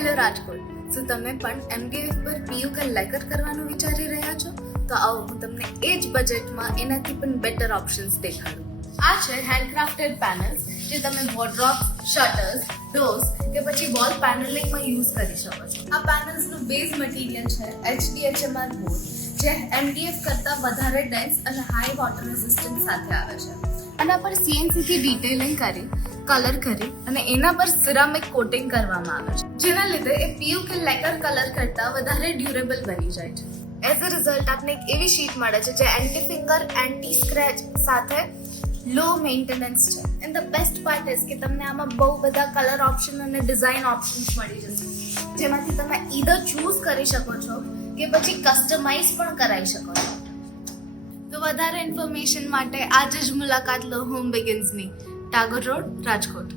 Hello Rajkot. શું તમે પણ MDF પર PU લેકર કરવાનું વિચારી રહ્યા છો? તો આવો હું તમને એ જ બજેટમાં એનાથી પણ બેટર ઓપ્શન્સ દેખાડું. આ છે હેન્ડક્રાફ્ટેડ પેનલ્સ જે તમે વોર્ડરોબ, શટર્સ, ડોર્સ કે પછી વોલ પેનલિંગમાં યુઝ કરી શકો છો. આ પેનલ્સનું બેઝ મટીરિયલ છે HDHMR બોર્ડ જે MDF કરતાં વધારે ડેન્સ અને હાઈ વોટર રેઝિસ્ટન્સ સાથે આવે છે. આના પર CNC થી ડિટેલિંગ કરી, કલર કરી અને એના પર સિરામિક કોટિંગ કરવામાં આવે છે, જેના લીધે એ PU લેકર કલર કરતાં વધારે ડ્યુરેબલ બની જાય છે. એઝ અ રિઝલ્ટ આપને એક એવી શીટ મળે છે જે એન્ટી ફિંગર, એન્ટી સ્ક્રેચ સાથે લો મેન્ટેનન્સ છે. And the best part is કે તમને આમાં બહુ બધા કલર ઓપ્શન અને ડિઝાઇન ઓપ્શન્સ મળી જશે, જેમાંથી તમે ઈધર ચૂઝ કરી શકો છો કે પછી કસ્ટમાઇઝ પણ કરાવી શકો છો. તો વધારે ઇન્ફોર્મેશન માટે આજે જ મુલાકાત લો હોમ બિગિન્સની, ટાગોર રોડ, રાજકોટ.